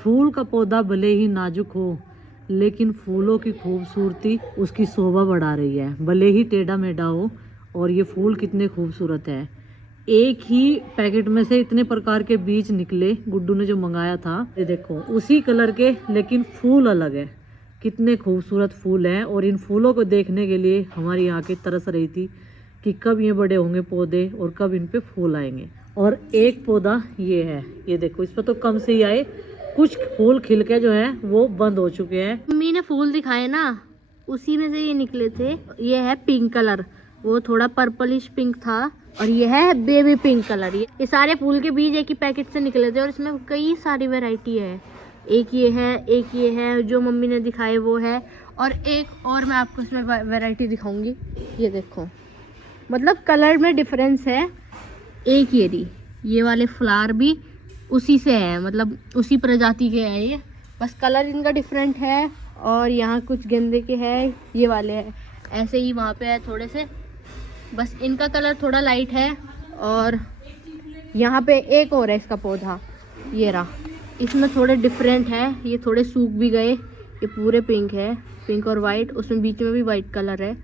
फूल का पौधा भले ही नाजुक हो, लेकिन फूलों की खूबसूरती उसकी शोभा बढ़ा रही है। भले ही टेढ़ा मेढ़ा हो, और ये फूल कितने खूबसूरत है। एक ही पैकेट में से इतने प्रकार के बीज निकले, गुड्डू ने जो मंगाया था। ये देखो उसी कलर के, लेकिन फूल अलग है। कितने खूबसूरत फूल हैं, और इन फूलों को देखने के लिए हमारी आंखें तरस रही थी कि कब ये बड़े होंगे पौधे और कब इन पे फूल आएंगे। और एक पौधा ये है, ये देखो इस पर तो कम से ही आए, कुछ फूल खिल के जो है वो बंद हो चुके हैं। मम्मी ने फूल दिखाए ना, उसी में से ये निकले थे। ये है पिंक कलर, वो थोड़ा पर्पलिश पिंक था, और ये है बेबी पिंक कलर। ये सारे फूल के बीज एक ही पैकेट से निकले थे, और इसमें कई सारी वैरायटी है। एक ये है जो मम्मी ने दिखाए वो है, और एक और मैं आपको इसमें वैरायटी दिखाऊंगी। ये देखो, मतलब कलर में डिफरेंस है। एक ये वाले फ्लावर भी उसी से है, मतलब उसी प्रजाति के हैं ये, बस कलर इनका डिफरेंट है। और यहाँ कुछ गेंदे के हैं, ये वाले हैं। ऐसे ही वहाँ पे है थोड़े से, बस इनका कलर थोड़ा लाइट है। और यहाँ पे एक और है इसका पौधा, ये रहा, इसमें थोड़े डिफरेंट है। ये थोड़े सूख भी गए, ये पूरे पिंक है, पिंक और वाइट, उसमें बीच में भी वाइट कलर है।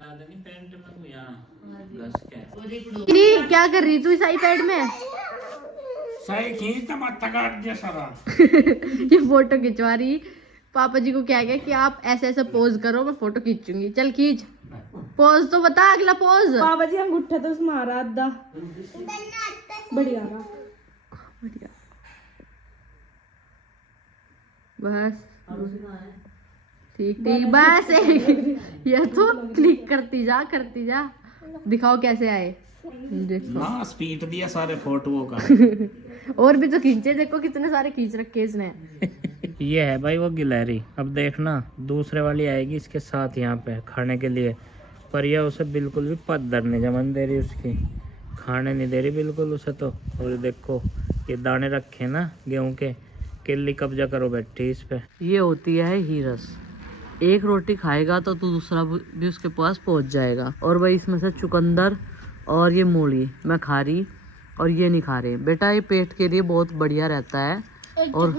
क्या कर रही तू इस आईपैड में? ये फोटो खिंचवा रही। पापा जी को क्या गया कि आप ऐसे ऐसे पोज करो, मैं फोटो खींचूंगी। चल खींच, पोज तो बता, अगला पोज। पापा जी अंगूठा तो मारा आधा बढ़िया ना, बढ़िया, बस ठीक ठीक, बस ये तो क्लिक करती जा। दिखाओ कैसे आए, देखो ना स्पीड दिया सारे फोटोओं का। और भी तो खींचे, देखो कितने सारे खींच रखे इसने। ये है भाई वो गिलहरी। अब देखना दूसरे वाली आएगी इसके साथ यहाँ पे खाने के लिए, पर यह उसे बिल्कुल भी पत्थर नहीं जमन दे रही, उसकी खाने नहीं दे रही बिल्कुल उसे तो। और देखो ये दाने रखे ना गेहूं के, किल्ली कब्जा करो बैठी इस पे। ये होती है हीरस। एक रोटी खाएगा तो दूसरा भी उसके पास पहुंच जाएगा। और भाई इसमें से चुकंदर और ये मूली मैं खा रही, और ये नहीं खा रहे। बेटा ये पेट के लिए बहुत बढ़िया रहता है। और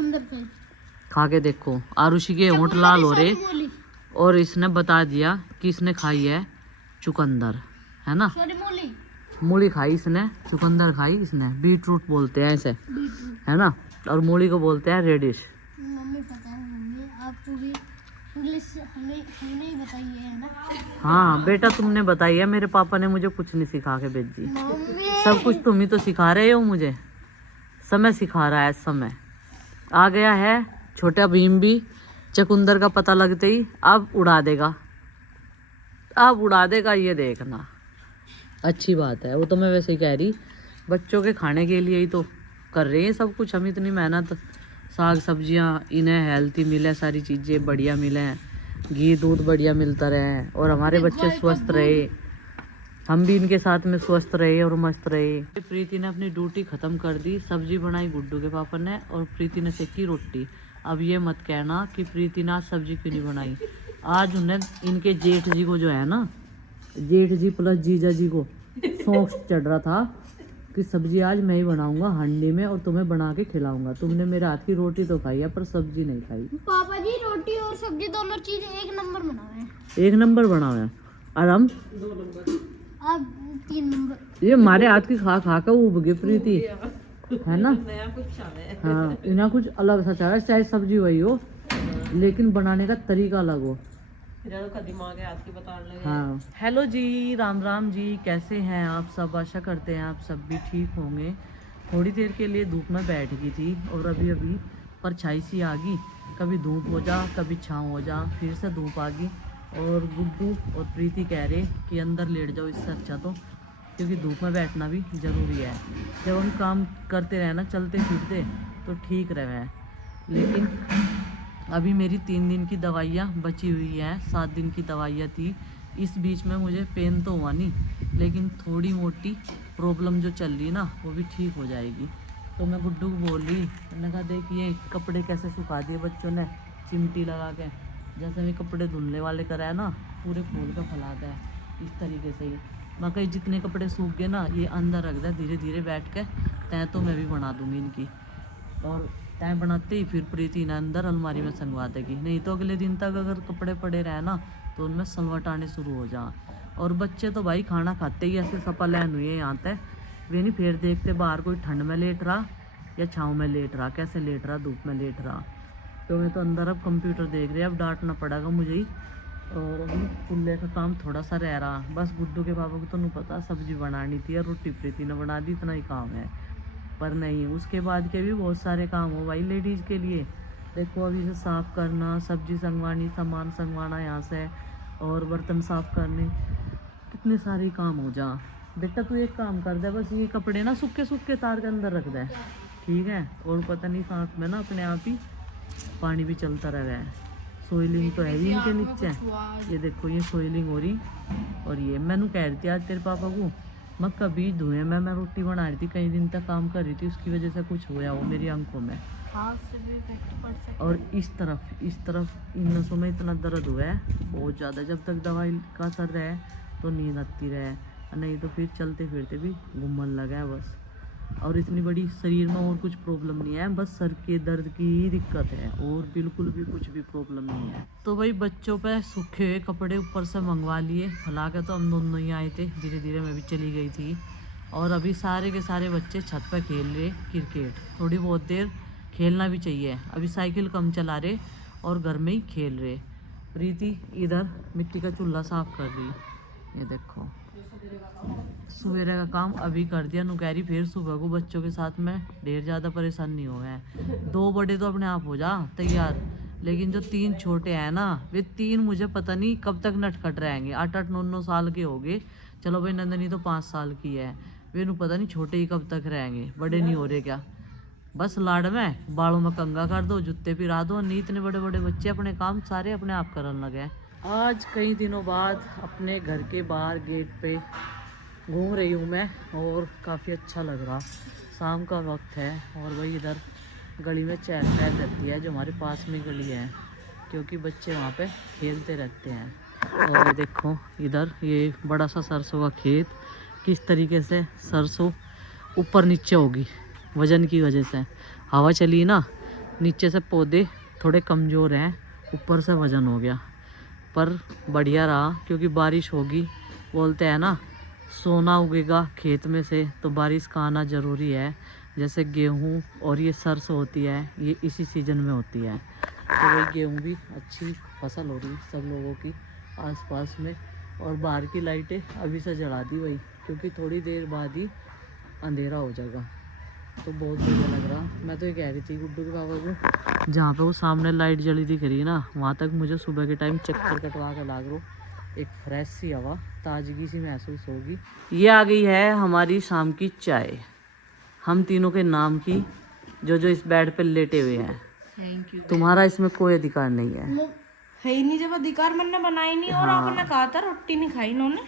खा के देखो, आरुषि के होंठ लाल हो रहे, और इसने बता दिया कि इसने खाई है चुकंदर, है ना। मूली खाई इसने, चुकंदर खाई इसने। बीट रूट बोलते हैं इसे, है ना, और मूली को बोलते हैं रेडिश। मम्मी पता है, मम्मी आपको भी इंग्लिश हमने ही बताई है ना। हाँ बेटा तुमने बताई है, मेरे पापा ने मुझे कुछ नहीं सिखा के भेजी। सब कुछ तुम ही तो सिखा रहे हो मुझे, समय सिखा रहा है। समय आ गया है, छोटा भीम भी चुकंदर का पता लगते ही अब उड़ा देगा, ये देखना। अच्छी बात है, वो तो मैं वैसे ही कह रही, बच्चों के खाने के लिए ही तो कर रहे हैं सब कुछ हम, इतनी मेहनत। साग सब्जियां इन्हें हेल्थी मिले, सारी चीज़ें बढ़िया मिले, घी दूध बढ़िया मिलता रहे, और हमारे बच्चे स्वस्थ रहे, हम भी इनके साथ में स्वस्थ रहे और मस्त रहे। प्रीति ने अपनी ड्यूटी ख़त्म कर दी, सब्जी बनाई गुड्डू के पापा ने, और प्रीति ने सेकी रोटी। अब ये मत कहना कि प्रीति ने आज सब्जी क्यों नहीं बनाई। आज उन्हें इनके जेठ जी को जो है ना, जेठ जी प्लस जीजा जी को शौक चढ़ रहा था कि सब्जी आज मैं ही बनाऊंगा हांडी में, और तुम्हें बना के खिलाऊंगा। तुमने मेरे हाथ की रोटी तो खाई है, पर सब्जी नहीं खाई। पापा जी रोटी और सब्जी दोनों चीज एक नंबर बनाए हैं। एक नंबर बनाओ है, और हम 3 नंबर। ये हमारे हाथ की खा खा कर उब गई प्रीति, है ना। हाँ इन्हें कुछ अलग सा चाहिए, चाहे सब्जी वही हो लेकिन बनाने का तरीका अलग हो। दिमाग है आपकी बताने लगे। हाँ हेलो जी, राम राम जी, कैसे हैं आप सब। आशा करते हैं आप सब भी ठीक होंगे। थोड़ी देर के लिए धूप में बैठ गई थी, और अभी परछाई सी आ गई, कभी धूप हो जा कभी छाँव हो जा, फिर से धूप आ गई। और गुड्डू और प्रीति कह रहे कि अंदर लेट जाओ इससे अच्छा तो, क्योंकि धूप में बैठना भी ज़रूरी है। जब हम काम करते रहे ना, चलते फिरते, तो ठीक रहे। लेकिन अभी मेरी 3 दिन की दवाइयाँ बची हुई हैं, 7 दिन की दवाइयाँ थी। इस बीच में मुझे पेन तो हुआ नहीं, लेकिन थोड़ी मोटी प्रॉब्लम जो चल रही ना, वो भी ठीक हो जाएगी। तो मैं गुड्डू को बोल रही, मैंने कहा देखिए कपड़े कैसे सुखा दिए बच्चों ने चिमटी लगा के, जैसे मैं कपड़े धुलने वाले कराया ना, पूरे खोल का फैलाता है इस तरीके से ही। मैं कहीं जितने कपड़े सूख गए ना, ये अंदर रख दे, धीरे धीरे बैठ के तय तो मैं भी बना दूँगी इनकी। और टाइम बनाते ही फिर प्रीति ना अंदर अलमारी में संगवा देगी, नहीं तो अगले दिन तक अगर कपड़े पड़े रहे ना तो उनमें सलवट आने शुरू हो जा। और बच्चे तो भाई खाना खाते ही ऐसे सपलैन हुए यहाँ तक, वे नहीं फिर देखते बाहर कोई ठंड में लेट रहा या छाँव में लेट रहा, कैसे लेट रहा, धूप में लेट रहा। तो मैं तो अंदर अब कंप्यूटर देख रहे, अब डांटना पड़ेगा मुझे ही। और अभी पुल्ले का काम थोड़ा सा रह रहा, बस गुड्डू के पापा को तो नहीं पता सब्जी बनानी थी और रोटी प्रीति ने बना दी, इतना ही काम है। पर नहीं, उसके बाद के भी बहुत सारे काम हो भाई लेडीज़ के लिए। देखो अभी से साफ़ करना, सब्जी संगवानी, सामान संगवाना यहाँ से, और बर्तन साफ़ करने, कितने सारे काम हो जा। बेटा तू एक काम कर दे, बस ये कपड़े ना सूखे सूखे तार के अंदर रख दे, ठीक है। और पता नहीं साथ में ना अपने आप ही पानी भी चलता रह रहा है। सोइलिंग तो है ही इनके नीचे, ये देखो ये सोइलिंग हो रही। और ये मैंने कह रही थी आज तेरे पापा को, मैं कभी धुएं में मैं रोटी बना रही थी, कई दिन तक काम कर रही थी, उसकी वजह से कुछ होया हो मेरी आंखों में। और इस तरफ इन नसों में इतना दर्द हुआ है बहुत ज़्यादा। जब तक दवाई का असर रहे तो नींद आती रहे, नहीं तो फिर चलते फिरते भी घूमन लगा है बस। और इतनी बड़ी शरीर में और कुछ प्रॉब्लम नहीं है, बस सर के दर्द की ही दिक्कत है, और बिल्कुल भी कुछ भी प्रॉब्लम नहीं है। तो भाई बच्चों पे सूखे हुए कपड़े ऊपर से मंगवा लिए, हालांकि तो हम दोनों ही आए थे, धीरे धीरे मैं भी चली गई थी। और अभी सारे के सारे बच्चे छत पर खेल रहे क्रिकेट, थोड़ी बहुत देर खेलना भी चाहिए। अभी साइकिल कम चला रहे और घर में ही खेल रहे। प्रीति इधर मिट्टी का चूल्हा साफ कर रही, ये देखो सवेरे का काम अभी कर दिया। नुकैरी फिर सुबह को बच्चों के साथ में ढेर ज़्यादा परेशान नहीं हो गए। 2 बड़े तो अपने आप हो जा तैयार, लेकिन जो 3 छोटे हैं ना, वे 3 मुझे पता नहीं कब तक नटखट रहेंगे। 8-8, 9-9 साल के हो गए। चलो भाई नंदनी तो 5 साल की है, वे नु पता नहीं छोटे ही कब तक रहेंगे, बड़े नहीं हो रहे क्या। बस लाड़ में बालों में कंगा कर दो, जूते पिरा दो, नहीं इतने बड़े बड़े बच्चे अपने काम सारे अपने आप करने लगे। आज कई दिनों बाद अपने घर के बाहर गेट पे घूम रही हूँ मैं, और काफ़ी अच्छा लग रहा। शाम का वक्त है और वही इधर गली में चहल पहल रहती है, जो हमारे पास में गली है, क्योंकि बच्चे वहाँ पे खेलते रहते हैं। और ये देखो इधर ये बड़ा सा सरसों का खेत, किस तरीके से सरसों ऊपर नीचे होगी वजन की वजह से। हवा चली ना, नीचे से पौधे थोड़े कमज़ोर हैं, ऊपर से वजन हो गया। पर बढ़िया रहा क्योंकि बारिश होगी, बोलते हैं ना सोना उगेगा खेत में से, तो बारिश का आना ज़रूरी है। जैसे गेहूँ और ये सरसों होती है, ये इसी सीज़न में होती है। तो वही गेहूँ भी अच्छी फसल हो रही सब लोगों की आसपास में। और बाहर की लाइटें अभी से जला दी वही, क्योंकि थोड़ी देर बाद ही अंधेरा हो जाएगा। तो बहुत बढ़िया लग रहा। मैं तो ये कह रही थी गुड्डू के पापा को, जहाँ पे वो सामने लाइट जली दिख रही है ना, वहाँ तक मुझे सुबह के टाइम चक्कर कटवा कर लाग रो, एक फ्रेश सी हवा, ताजगी सी महसूस होगी। ये आ गई है हमारी शाम की चाय, हम तीनों के नाम की, जो जो इस बेड पे लेटे हुए हैं। Thank you. तुम्हारा इसमें कोई अधिकार नहीं है। है ही नहीं, जब अधिकार मैंने बनाई नहीं। और आपने कहा था रोटी नहीं खाई इन्होंने,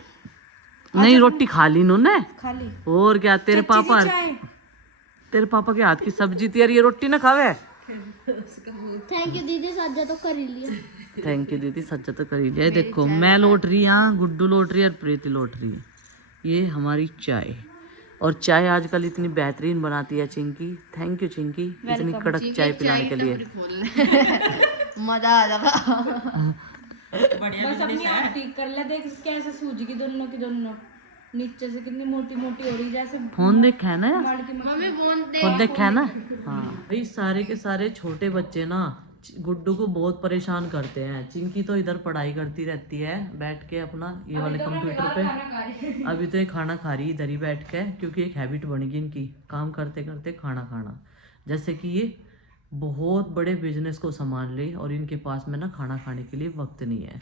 नहीं रोटी खा ली इन्होंने, खाली। और क्या तेरे पापा के हाथ की सब्जी थी यार, ये रोटी ना खावे। थैंक यू दीदी, सज्जा तो कर ही लिया। थैंक यू दीदी, सच्चा तो कर ही लिया। देखो मैं लौट रही यहाँ, गुड्डू लौट रही है और प्रीति लौट रही है। ये हमारी चाय, और चाय आजकल इतनी बेहतरीन बनाती है चिंकी। थैंक यू चिंकी, इतनी कड़क चाय पिलाने के लिए। मजा आ जाएगा। बस अपनी आँख ठीक कर ले, देख कैसे सूझ गई दोनों की दोनों, नीचे से कितनी मोटी मोटी हो रही, जैसे फोन देखा है ना यार, मम्मी फोन खुद देखा है ना। हाँ भाई सारे के सारे छोटे बच्चे ना गुड्डू को बहुत परेशान करते हैं। चिंकी तो इधर पढ़ाई करती रहती है बैठ के अपना ये वाले कंप्यूटर पे। अभी तो ये खाना खा रही इधर ही बैठ के, क्योंकि एक हैबिट बन गई इनकी काम करते करते खाना खाना। जैसे कि ये बहुत बड़े बिजनेस को संभाल रही और इनके पास में ना खाना खाने के लिए वक्त नहीं है,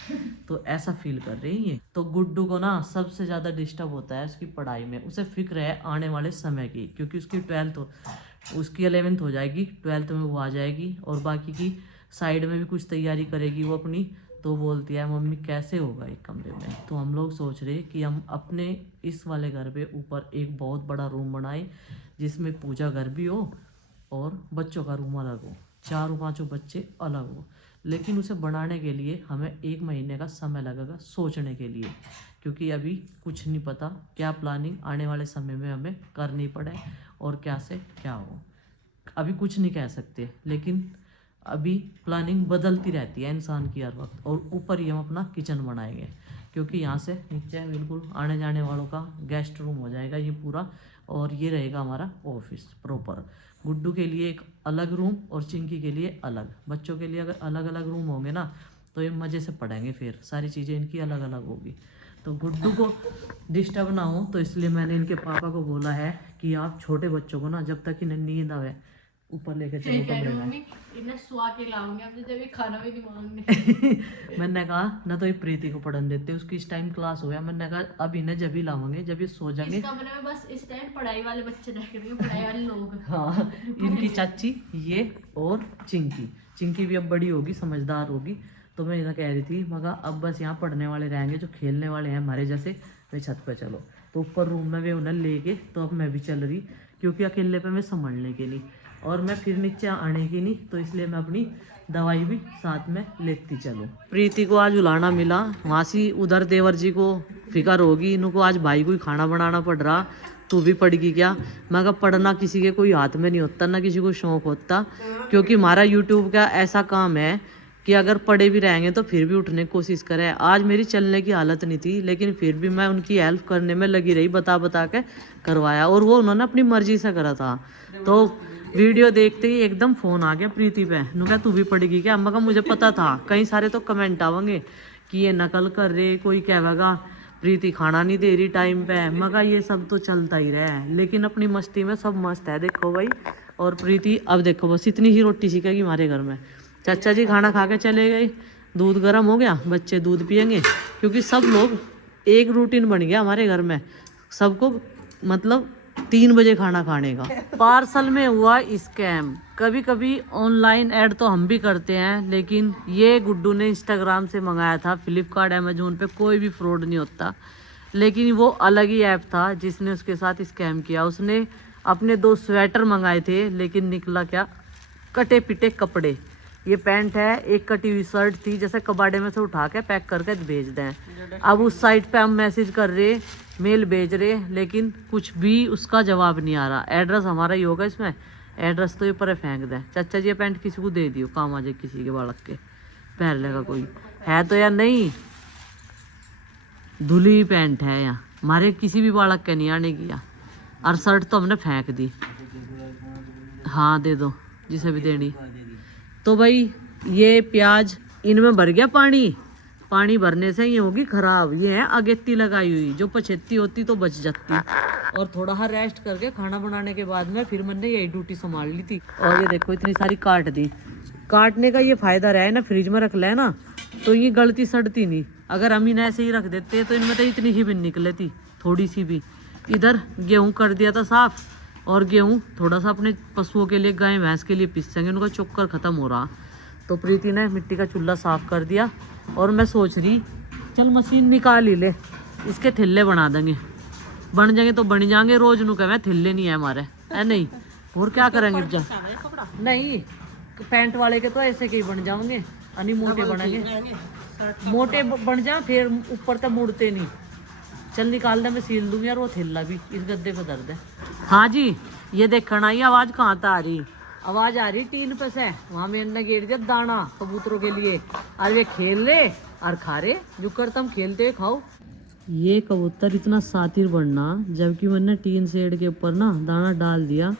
तो ऐसा फील कर रही है। तो गुड्डू को ना सबसे ज़्यादा डिस्टर्ब होता है उसकी पढ़ाई में। उसे फिक्र है आने वाले समय की, क्योंकि उसकी 11th हो जाएगी, 12th में वो आ जाएगी, और बाकी की साइड में भी कुछ तैयारी करेगी वो अपनी। तो बोलती है मम्मी कैसे होगा एक कमरे में। तो हम लोग सोच रहे कि हम अपने इस वाले घर पे ऊपर एक बहुत बड़ा रूम बनाए, जिसमें पूजा घर भी हो और बच्चों का रूम अलग हो, 4-5 बच्चे अलग हो। लेकिन उसे बनाने के लिए हमें 1 महीने का समय लगेगा सोचने के लिए, क्योंकि अभी कुछ नहीं पता क्या प्लानिंग आने वाले समय में हमें करनी पड़े और क्या से क्या हो। अभी कुछ नहीं कह सकते, लेकिन अभी प्लानिंग बदलती रहती है इंसान की हर वक्त। और ऊपर ही हम अपना किचन बनाएंगे, क्योंकि यहाँ से नीचे बिल्कुल आने जाने वालों का गेस्ट रूम हो जाएगा ये पूरा, और ये रहेगा हमारा ऑफिस प्रॉपर। गुड्डू के लिए एक अलग रूम और चिंकी के लिए अलग। बच्चों के लिए अगर अलग अलग रूम होंगे ना तो ये मज़े से पढ़ेंगे, फिर सारी चीज़ें इनकी अलग अलग होगी। तो गुड्डू को डिस्टर्ब ना हो, तो इसलिए मैंने इनके पापा को बोला है कि आप छोटे बच्चों को ना जब तक इन्हें नींद आवे ऊपर लेके चलो कमरे में। इन्हें सुआ के लाऊंगी, अब जब ये खाना भी नहीं मांगने। मैंने कहा ना तो ये प्रीति को पढ़ने देते, उसकी इस टाइम क्लास हो गया। मैंने कहा अब इन्हें जब ही लावांगे जब ये सो जाएंगे। इस कमरे में बस इस टाइम पढ़ाई वाले बच्चे रह गए, पढ़ाई वाले लोग। हाँ, इनकी चाची ये और चिंकी भी अब बड़ी होगी, समझदार होगी। तो मैं इन्हें कह रही थी मगर अब बस यहाँ पढ़ने वाले रहेंगे, जो खेलने वाले हैं हमारे जैसे वे छत पे चलो। तो ऊपर रूम में वे उन्हें लेके तो अब मैं भी चल रही, क्योंकि अकेले पे मैं संभलने के नहीं और मैं फिर नीचे आने की नहीं, तो इसलिए मैं अपनी दवाई भी साथ में लेती चलूँ। प्रीति को आज उलाना मिला वहाँ से, उधर देवर जी को फिक्र होगी, इनको आज भाई को ही खाना बनाना पड़ रहा। तू भी पढ़गी क्या? मैं कहा पढ़ना किसी के कोई हाथ में नहीं होता, ना किसी को शौक होता, क्योंकि हमारा यूट्यूब का ऐसा काम है कि अगर पढ़े भी रहेंगे तो फिर भी उठने की कोशिश करें। आज मेरी चलने की हालत नहीं थी, लेकिन फिर भी मैं उनकी हेल्प करने में लगी रही, बता बता के करवाया, और वो उन्होंने अपनी मर्जी से करा था। तो वीडियो देखते ही एकदम फ़ोन आ गया प्रीति पे, नु क्या तू भी पढ़ेगी क्या? मैं कहा मुझे पता था कई सारे तो कमेंट आवेंगे कि ये नकल कर रहे, कोई कहेगा प्रीति खाना नहीं दे रही टाइम पे। मैं कहा ये सब तो चलता ही रहा है, लेकिन अपनी मस्ती में सब मस्त है, देखो भाई। और प्रीति अब देखो बस इतनी ही रोटी सीखेगी हमारे घर में। चाचा जी खाना खा के चले गए, दूध गर्म हो गया, बच्चे दूध पियेंगे, क्योंकि सब लोग एक रूटीन बन गया हमारे घर में, सबको मतलब 3 बजे खाना खाने का। पार्सल में हुआ स्कैम। कभी कभी ऑनलाइन ऐड तो हम भी करते हैं, लेकिन ये गुड्डू ने इंस्टाग्राम से मंगाया था, फ्लिपकार्ट अमेजोन पे कोई भी फ्रॉड नहीं होता, लेकिन वो अलग ही ऐप था जिसने उसके साथ स्कैम किया। उसने अपने 2 स्वेटर मंगाए थे, लेकिन निकला क्या, कटे पिटे कपड़े। ये पैंट है, एक कटी हुई शर्ट थी, जैसे कबाड़े में से उठा के पैक करके भेज दें। अब उस साइट पे हम मैसेज कर रहे, मेल भेज रहे, लेकिन कुछ भी उसका जवाब नहीं आ रहा। एड्रेस हमारा ही होगा इसमें, एड्रेस तो ये पर फेंक दें। चाचा जी ये पैंट किसी को दे दियो, काम आ जाए किसी के बालक के, पहन लेगा कोई है तो, या नहीं धुली हुई पैंट है यहाँ, हमारे किसी भी बालक के नहीं आने की। और शर्ट तो हमने फेंक दी। हाँ दे दो जिसे भी देनी। तो भाई ये प्याज इनमें भर गया पानी, पानी भरने से ये होगी खराब। ये है अगेती लगाई हुई, जो पछेती होती तो बच जाती। और थोड़ा सा रेस्ट करके खाना बनाने के बाद में फिर मैंने यही ड्यूटी संभाल ली थी। और ये देखो इतनी सारी काट दी। काटने का ये फायदा रहा है ना, फ्रिज में रख ले ना तो ये गलती सड़ती नहीं। अगर हम इन्हें ऐसे ही रख देते तो इनमें तो इतनी ही भी निकले थी, थोड़ी सी भी। इधर गेहूँ कर दिया था साफ, और गेहूँ थोड़ा सा अपने पशुओं के लिए, गाय भैंस के लिए पीसेंगे, उनका चोकर ख़त्म हो रहा। तो प्रीति ने मिट्टी का चूल्हा साफ़ कर दिया, और मैं सोच रही चल मशीन निकाल ही ले, इसके थिल्ले बना देंगे, बन जाएंगे तो बन जाएंगे। रोज नु कह थिल्ले नहीं है हमारे, है नहीं, और क्या करेंगे जा नहीं, पैंट वाले के तो ऐसे के ही बन जाएंगे, अनि मोटे बनेंगे, मोटे बन जाए फिर ऊपर तक मुड़ते नहीं। चल निकाल दे, मैं सील दूंगी। यार वो थिल्ला भी इस गद्दे पे दर्द है। हाँ जी, ये देखना, ये आवाज़ कहाँ तक आ रही? आवाज़ आ रही टीन पे से, वहाँ मैंने गेर दिया दाना कबूतरों के लिए, और वे खेल रहे और खा रहे, जो कर तुम खेलते खाओ। ये कबूतर इतना सातिर बनना, जबकि मैंने टीन शेड के ऊपर ना दाना डाल दिया,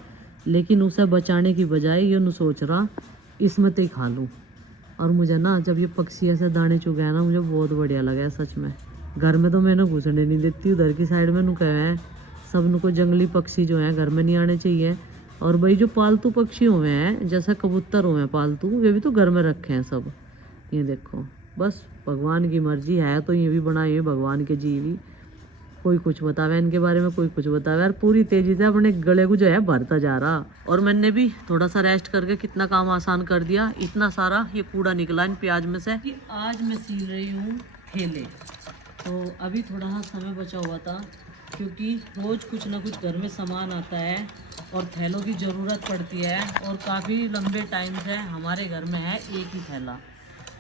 लेकिन उसे बचाने की बजाय ये न सोच रहा इसमें तो ही खा लूँ। और मुझे ना जब ये पक्षी ऐसे दाने चुगाए ना, मुझे बहुत बढ़िया लगा सच में। घर में तो मैंने घुसने नहीं देती, उधर की साइड में नुका है सब नुको जंगली पक्षी जो है घर में नहीं आने चाहिए। और भाई जो पालतू पक्षी हुए हैं, जैसे कबूतर हुए हैं पालतू, वे भी तो घर में रखे हैं सब। ये देखो, बस भगवान की मर्जी है, तो ये भी बनाए हुए भगवान के जीव ही। कोई कुछ बतावे इनके बारे में, कोई कुछ बतावे, और पूरी तेजी से अपने गले को जो है भरता जा रहा। और मैंने भी थोड़ा सा रेस्ट करके कितना काम आसान कर दिया। इतना सारा ये कूड़ा निकला इन प्याज में से कि आज मैं सील रही हूँ ठेले। तो अभी थोड़ा सा समय बचा हुआ था, क्योंकि रोज़ कुछ ना कुछ घर में सामान आता है और थैलों की ज़रूरत पड़ती है। और काफ़ी लंबे टाइम से हमारे घर में है एक ही थैला,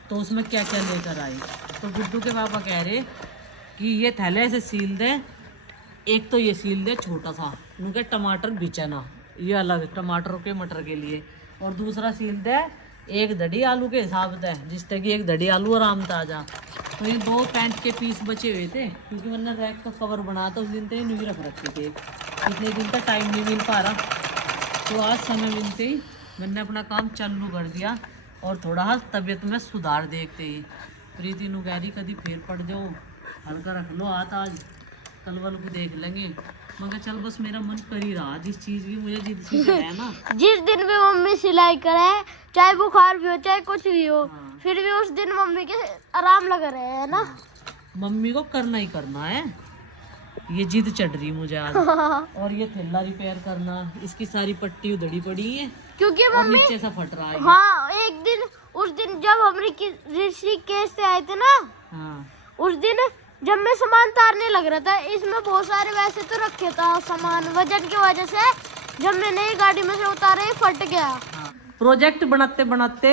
तो उसमें क्या क्या लेकर आए। तो गुड्डू के पापा कह रहे कि ये थैले ऐसे सील दे, एक तो ये सील दे छोटा सा, उनके टमाटर बिचना, ये अलग टमाटर के मटर के लिए, और दूसरा सील दे एक धड़ी आलू के हिसाब से, जिस तरह की एक धड़ी आलू आराम से आ जा। तो ये 2 पैंट के पीस बचे हुए थे, क्योंकि वरना रैक का कवर बना था उस दिन तक नहीं रख रखे थे, इतने दिन तक टाइम नहीं मिल पा रहा। तो आज समय मिलते ही मैंने अपना काम चालू कर दिया, और थोड़ा सा तबीयत में सुधार देखते ही प्रीति नु कह रही कभी फिर पड़ जाओ, हल्का रख लो हाथ, आज कल वालों को देख लेंगे। मगर चल बस मेरा मन कर ही रहा जिस चीज़ की मुझे जिद सी है ना। जिस दिन भी मम्मी सिलाई करे, चाहे बुखार भी हो चाहे कुछ भी हो, फिर भी उस दिन मम्मी के आराम लग रहे है ना। मम्मी को करना ही करना है, ये जिद चढ़ रही मुझे आज। और ये थैला रिपेयर करना, इसकी सारी पट्टी उधड़ी पड़ी है क्योंकि और मम्मी नीचे से फट रहा है। हाँ, एक दिन उस दिन जब हम ऋषिकेश से आए थे ना, हाँ उस दिन जब मैं सामान तारने लग रहा था, इसमें बहुत सारे वैसे तो रखे था सामान, वजन की वजह से जब मैंने ये गाड़ी में से उतारा ये फट गया। प्रोजेक्ट बनाते बनाते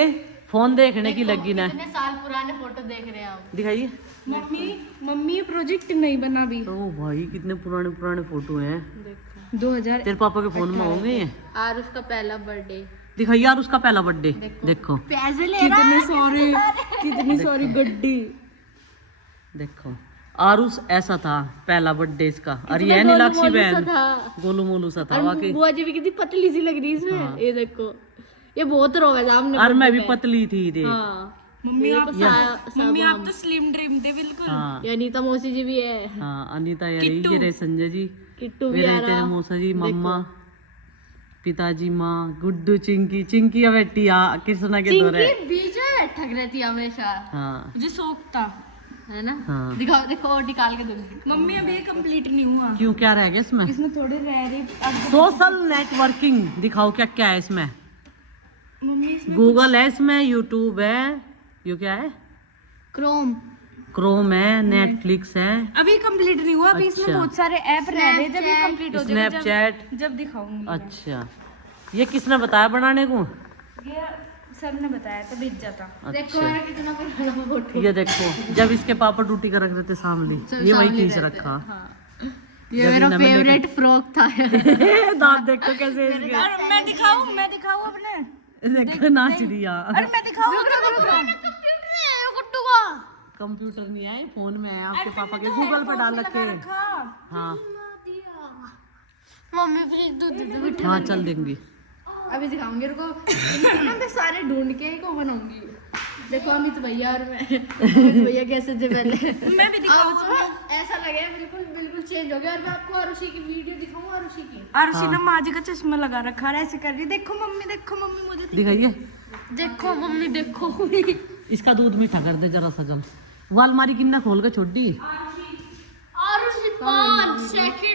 फोन देखने की लगी ना। कितने साल पुराने फोटो देख रहे हैं आप। दिखाइए। मम्मी ये प्रोजेक्ट नहीं बना भी। ओ भाई कितने पुराने पुराने फोटो हैं। 2000 तेरे पापा के फोन में होंगे ये। और उसका पहला बर्थडे दिखाइए यार उसका पहला बर्थडे। देखो पैसे ले रहा है। कितनी सारी गड्डी। देखो आरुष ऐसा था पहला बर्थडे इसका, और ये नीलाक्षी बहन गोलू मोलू सा था वाकई। बुआ जी भी कितनी पतली सी लग रही है इसमें। ये देखो ये बहुत रोगा सामने। और मैं भी पतली थी देख। मम्मी आप तो स्लिम ड्रीम थे बिल्कुल। हाँ ये अनीता मौसी जी भी है। हाँ अनीता यार ये रहे संजय जी, किट्टू भी मेरे आ तेरे रहा। मौसा जी, मम्मा, पिताजी, माँ, गुड्डू, चिंकी। चिंकी अब बेटी कृष्णा के दौरे। चिंकी बीच में बैठक रहती है हमेशा। हाँ मुझे शौक था है ना। हाँ दिखाओ देखो और निकाल के दूंगी। मम्मी अब ये कंप्लीट नहीं हुआ, क्यों क्या रह गया इसमें? इसमें थोड़े रह रहे। सोशल नेटवर्किंग दिखाओ क्या क्या है इसमें। मम्मी गूगल है इसमें, यूट्यूब है, ये क्या है, क्रोम है, नेटफ्लिक्स है, अभी कंप्लीट नहीं हुआ, अभी इसमें अच्छा। बहुत सारे ऐप रह रहे हैं, जब ये कंप्लीट हो जाएगा स्नैपचैट। जब दिखाऊंगी। अच्छा ये किसने बताया बनाने को? ये सर ने बताया था, भेज जाता। देखो अच्छा यार कितना पुराना फोटो। ये देखो जब इसके पापा ड्यूटी कर रखे थे सामने, ये वही खींच रखा। ये मेरा फेवरेट फ्रॉक था। दांत देखो कैसे इसके। और मैं दिखाऊं अपने। देखो नाच दिया। और मैं दिखाऊं गुड्डू का कंप्यूटर नहीं है फोन में है आपके पापा के, गूगल पर डाल रखे। हाँ मम्मी प्लीज दूध दे दो। हाँ चल देंगी। अभी दिखाऊंगी, रुको। इनको ना मैं सारे ढूंढ के को बनाऊंगी। देखो अमित भैया और मैं। अमित भैया कैसे थे पहले। मैं भी दिखाऊं। अब तो ऐसा लगे बिल्कुल चेंज हो गया। और मैं आपको आरुषि की वीडियो दिखाऊं, आरुषि की। और उसी ने माँ जी का चश्मा लगा रखा है, ऐसे कर रही। देखो मम्मी मुझे दिखाइए। देखो मम्मी देखो। इसका दूध मीठा कर दे जरा सा जल। वो अलमारी किन्ना खोल के छोड़ दी। आरुषि 5 सेकंड